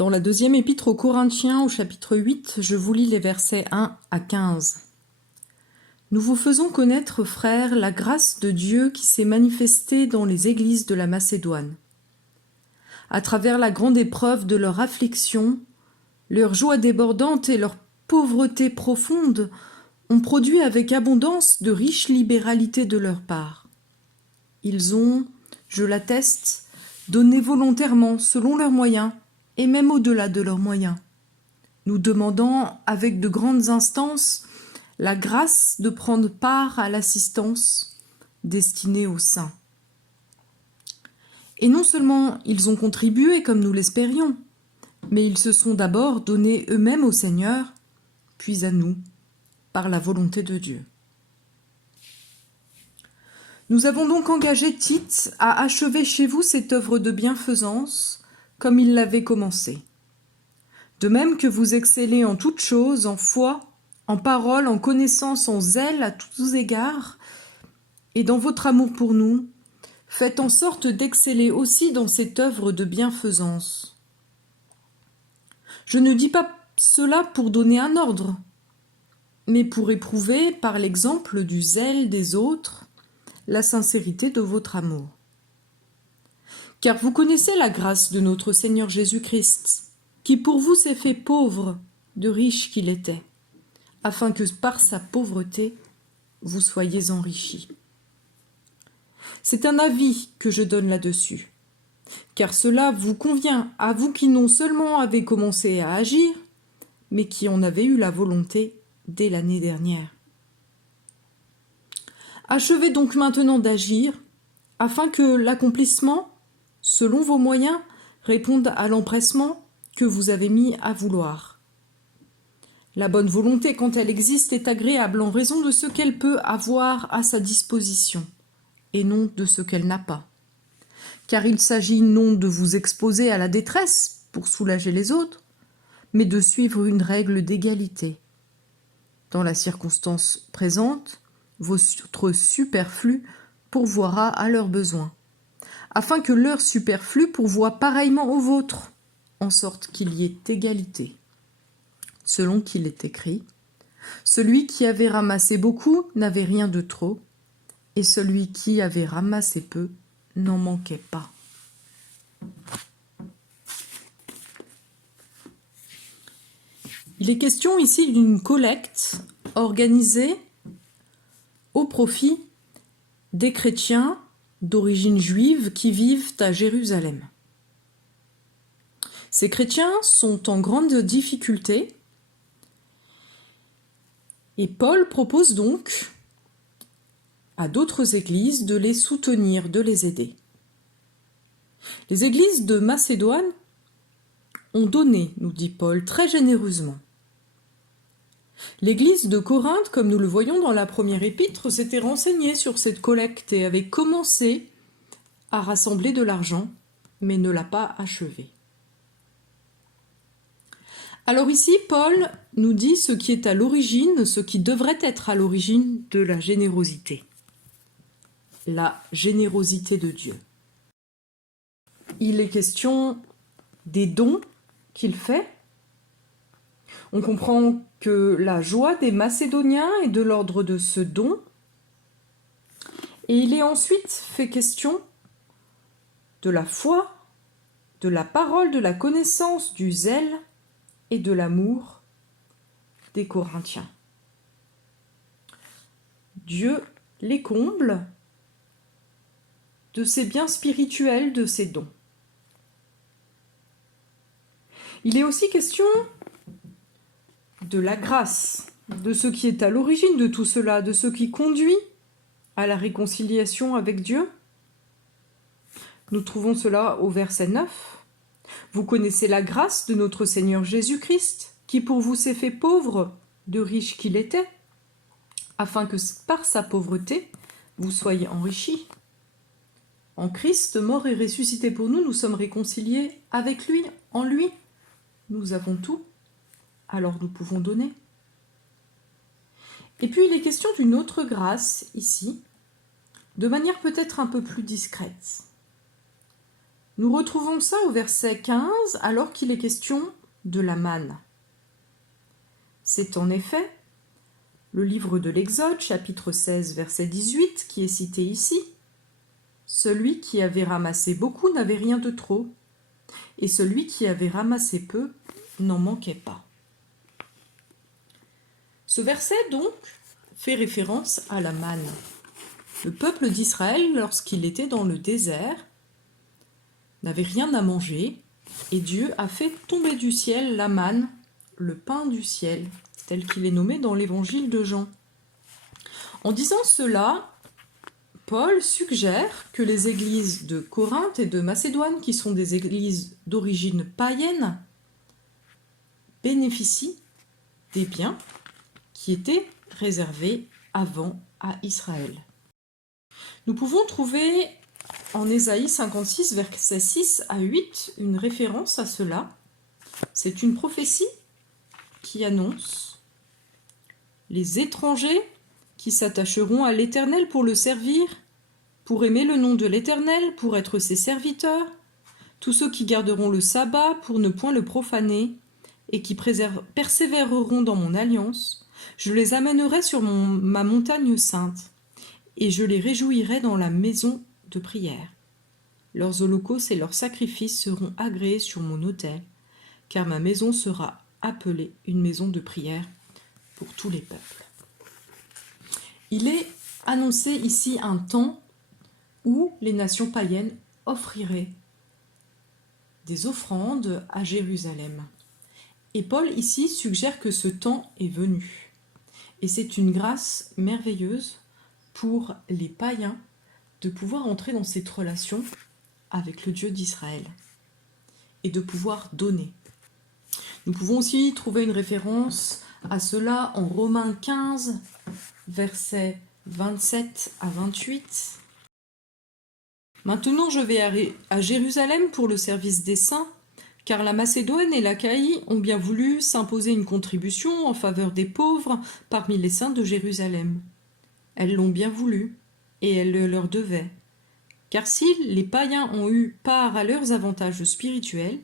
Dans la deuxième épître aux Corinthiens, au chapitre 8, je vous lis les versets 1 à 15. Nous vous faisons connaître, frères, la grâce de Dieu qui s'est manifestée dans les églises de la Macédoine. À travers la grande épreuve de leur affliction, leur joie débordante et leur pauvreté profonde ont produit avec abondance de riches libéralités de leur part. Ils ont, je l'atteste, donné volontairement selon leurs moyens, et même au-delà de leurs moyens, nous demandant avec de grandes instances la grâce de prendre part à l'assistance destinée aux saints. Et non seulement ils ont contribué comme nous l'espérions, mais ils se sont d'abord donnés eux-mêmes au Seigneur, puis à nous, par la volonté de Dieu. Nous avons donc engagé Tite à achever chez vous cette œuvre de bienfaisance, comme il l'avait commencé. De même que vous excellez en toutes choses, en foi, en parole, en connaissance, en zèle à tous égards, et dans votre amour pour nous, faites en sorte d'exceller aussi dans cette œuvre de bienfaisance. Je ne dis pas cela pour donner un ordre, mais pour éprouver, par l'exemple du zèle des autres, la sincérité de votre amour. Car vous connaissez la grâce de notre Seigneur Jésus-Christ, qui pour vous s'est fait pauvre, de riche qu'il était, afin que par sa pauvreté, vous soyez enrichis. C'est un avis que je donne là-dessus, car cela vous convient à vous qui non seulement avez commencé à agir, mais qui en avez eu la volonté dès l'année dernière. Achevez donc maintenant d'agir, afin que l'accomplissement, selon vos moyens, réponde à l'empressement que vous avez mis à vouloir. La bonne volonté, quand elle existe, est agréable en raison de ce qu'elle peut avoir à sa disposition, et non de ce qu'elle n'a pas. Car il s'agit non de vous exposer à la détresse pour soulager les autres, mais de suivre une règle d'égalité. Dans la circonstance présente, votre superflu pourvoira à leurs besoins, afin que leur superflu pourvoie pareillement au vôtre, en sorte qu'il y ait égalité. Selon qu'il est écrit, celui qui avait ramassé beaucoup n'avait rien de trop, et celui qui avait ramassé peu n'en manquait pas. Il est question ici d'une collecte organisée au profit des chrétiens d'origine juive qui vivent à Jérusalem. Ces chrétiens sont en grande difficulté et Paul propose donc à d'autres églises de les soutenir, de les aider. Les églises de Macédoine ont donné, nous dit Paul, très généreusement. L'église de Corinthe, comme nous le voyons dans la première épître, s'était renseignée sur cette collecte et avait commencé à rassembler de l'argent, mais ne l'a pas achevée. Alors ici, Paul nous dit ce qui est à l'origine, ce qui devrait être à l'origine de la générosité. La générosité de Dieu. Il est question des dons qu'il fait. On comprend que la joie des Macédoniens est de l'ordre de ce don. Et il est ensuite fait question de la foi, de la parole, de la connaissance, du zèle et de l'amour des Corinthiens. Dieu les comble de ses biens spirituels, de ses dons. Il est aussi question de la grâce, de ce qui est à l'origine de tout cela, de ce qui conduit à la réconciliation avec Dieu. Nous trouvons cela au verset 9. Vous connaissez la grâce de notre Seigneur Jésus-Christ, qui pour vous s'est fait pauvre, de riche qu'il était, afin que par sa pauvreté, vous soyez enrichis. En Christ, mort et ressuscité pour nous, nous sommes réconciliés avec lui, en lui. Nous avons tout, alors nous pouvons donner. Et puis il est question d'une autre grâce ici, de manière peut-être un peu plus discrète. Nous retrouvons ça au verset 15, alors qu'il est question de la manne. C'est en effet le livre de l'Exode, chapitre 16, verset 18, qui est cité ici. Celui qui avait ramassé beaucoup n'avait rien de trop, et celui qui avait ramassé peu n'en manquait pas. Ce verset, donc, fait référence à la manne. Le peuple d'Israël, lorsqu'il était dans le désert, n'avait rien à manger, et Dieu a fait tomber du ciel la manne, le pain du ciel, tel qu'il est nommé dans l'évangile de Jean. En disant cela, Paul suggère que les églises de Corinthe et de Macédoine, qui sont des églises d'origine païenne, bénéficient des biens qui étaient réservés avant à Israël. Nous pouvons trouver en Ésaïe 56, versets 6 à 8, une référence à cela. C'est une prophétie qui annonce les étrangers qui s'attacheront à l'Éternel pour le servir, pour aimer le nom de l'Éternel, pour être ses serviteurs, tous ceux qui garderont le sabbat pour ne point le profaner, et qui persévéreront dans mon alliance, je les amènerai sur ma montagne sainte, et je les réjouirai dans la maison de prière. Leurs holocaustes et leurs sacrifices seront agréés sur mon autel, car ma maison sera appelée une maison de prière pour tous les peuples. Il est annoncé ici un temps où les nations païennes offriraient des offrandes à Jérusalem. Et Paul ici suggère que ce temps est venu. Et c'est une grâce merveilleuse pour les païens de pouvoir entrer dans cette relation avec le Dieu d'Israël et de pouvoir donner. Nous pouvons aussi trouver une référence à cela en Romains 15, versets 27 à 28. Maintenant je vais à Jérusalem pour le service des saints, car la Macédoine et l'Achaïe ont bien voulu s'imposer une contribution en faveur des pauvres parmi les saints de Jérusalem. Elles l'ont bien voulu, et elles le leur devaient. Car si les païens ont eu part à leurs avantages spirituels,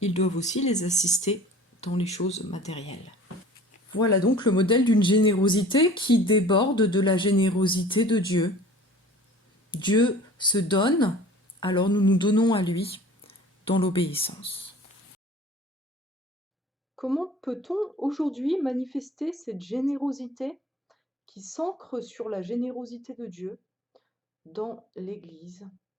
ils doivent aussi les assister dans les choses matérielles. Voilà donc le modèle d'une générosité qui déborde de la générosité de Dieu. Dieu se donne, alors nous nous donnons à lui dans l'obéissance. Comment peut-on aujourd'hui manifester cette générosité qui s'ancre sur la générosité de Dieu dans l'Église ?